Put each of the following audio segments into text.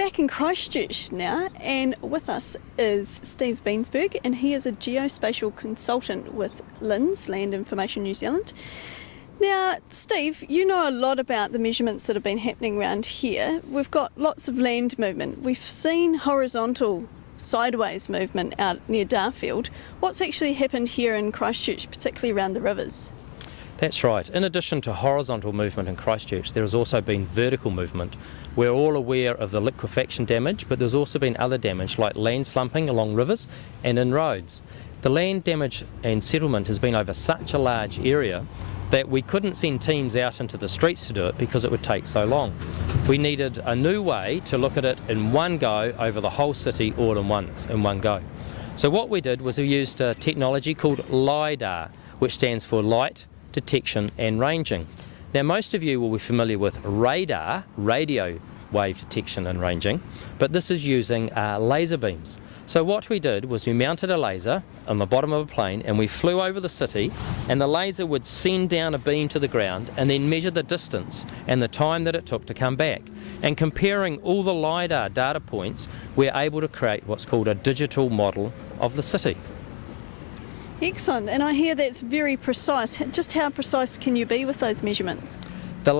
back in Christchurch now, and with us is Steve Beansberg, and he is a geospatial consultant with LINZ, Land Information New Zealand. Now, Steve, you know a lot about the measurements that have been happening around here. We've got lots of land movement. We've seen horizontal sideways movement out near Darfield. What's actually happened here in Christchurch, particularly around the rivers? That's right. In addition to horizontal movement in Christchurch, there has also been vertical movement. We're all aware of the liquefaction damage, but there's also been other damage like land slumping along rivers and in roads. The land damage and settlement has been over such a large area that we couldn't send teams out into the streets to do it because it would take so long. We needed a new way to look at it in one go over the whole city all in one go. So what we did was we used a technology called LiDAR, which stands for Light Detection and Ranging. Now most of you will be familiar with radar, radio wave detection and ranging, but this is using laser beams. So what we did was we mounted a laser on the bottom of a plane and we flew over the city, and the laser would send down a beam to the ground and then measure the distance and the time that it took to come back. And comparing all the LiDAR data points, we're able to create what's called a digital model of the city. Excellent, and I hear that's very precise. Just how precise can you be with those measurements? The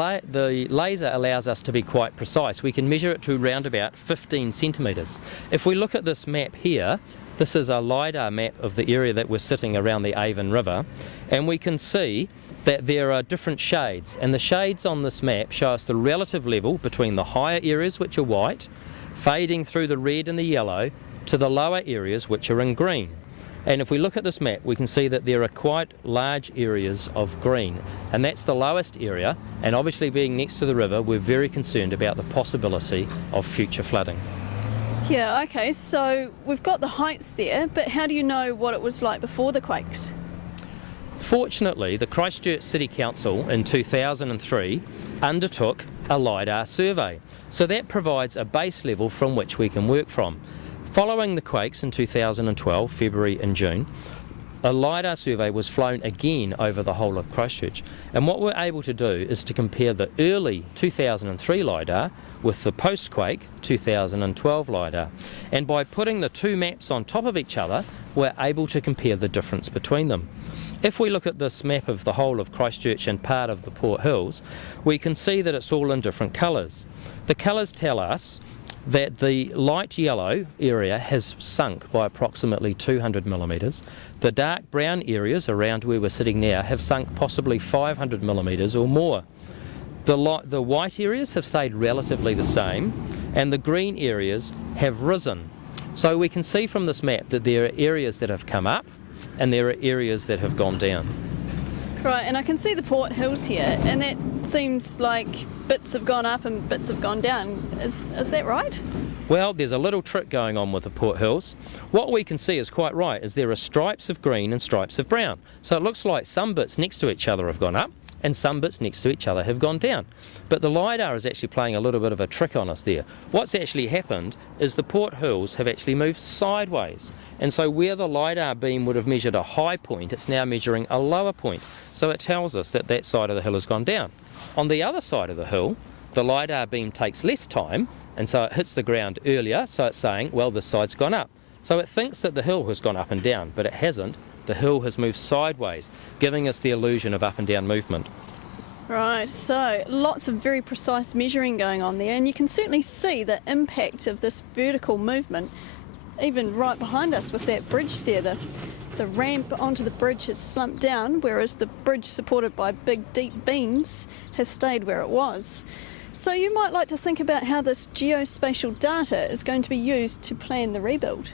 laser allows us to be quite precise. We can measure it to around about 15 centimetres. If we look at this map here, this is a LiDAR map of the area that we're sitting around the Avon River, and we can see that there are different shades, and the shades on this map show us the relative level between the higher areas, which are white, fading through the red and the yellow, to the lower areas, which are in green. And if we look at this map, we can see that there are quite large areas of green, and that's the lowest area, and obviously being next to the river, we're very concerned about the possibility of future flooding. Yeah, okay, so we've got the heights there, but how do you know what it was like before the quakes? Fortunately, the Christchurch City Council in 2003 undertook a LiDAR survey, so that provides a base level from which we can work from. Following the quakes in 2012, February and June, a LiDAR survey was flown again over the whole of Christchurch. And what we're able to do is to compare the early 2003 LiDAR with the post-quake 2012 LiDAR. And by putting the two maps on top of each other, we're able to compare the difference between them. If we look at this map of the whole of Christchurch and part of the Port Hills, we can see that it's all in different colours. The colours tell us that the light yellow area has sunk by approximately 200 millimetres. The dark brown areas around where we're sitting now have sunk possibly 500 millimetres or more. The white areas have stayed relatively the same, and the green areas have risen. So we can see from this map that there are areas that have come up and there are areas that have gone down. Right, and I can see the Port Hills here, and that seems like bits have gone up and bits have gone down. Is that right? Well, there's a little trick going on with the Port Hills. What we can see is quite right, is there are stripes of green and stripes of brown. So it looks like some bits next to each other have gone up and some bits next to each other have gone down. But the LiDAR is actually playing a little bit of a trick on us there. What's actually happened is the Port Hills have actually moved sideways. And so where the LiDAR beam would have measured a high point, it's now measuring a lower point. So it tells us that that side of the hill has gone down. On the other side of the hill, the LiDAR beam takes less time, and so it hits the ground earlier, so it's saying, well, this side's gone up. So it thinks that the hill has gone up and down, but it hasn't. The hill has moved sideways, giving us the illusion of up and down movement. Right, so lots of very precise measuring going on there, and you can certainly see the impact of this vertical movement, even right behind us with that bridge there. The ramp onto the bridge has slumped down, whereas the bridge supported by big deep beams has stayed where it was. So you might like to think about how this geospatial data is going to be used to plan the rebuild.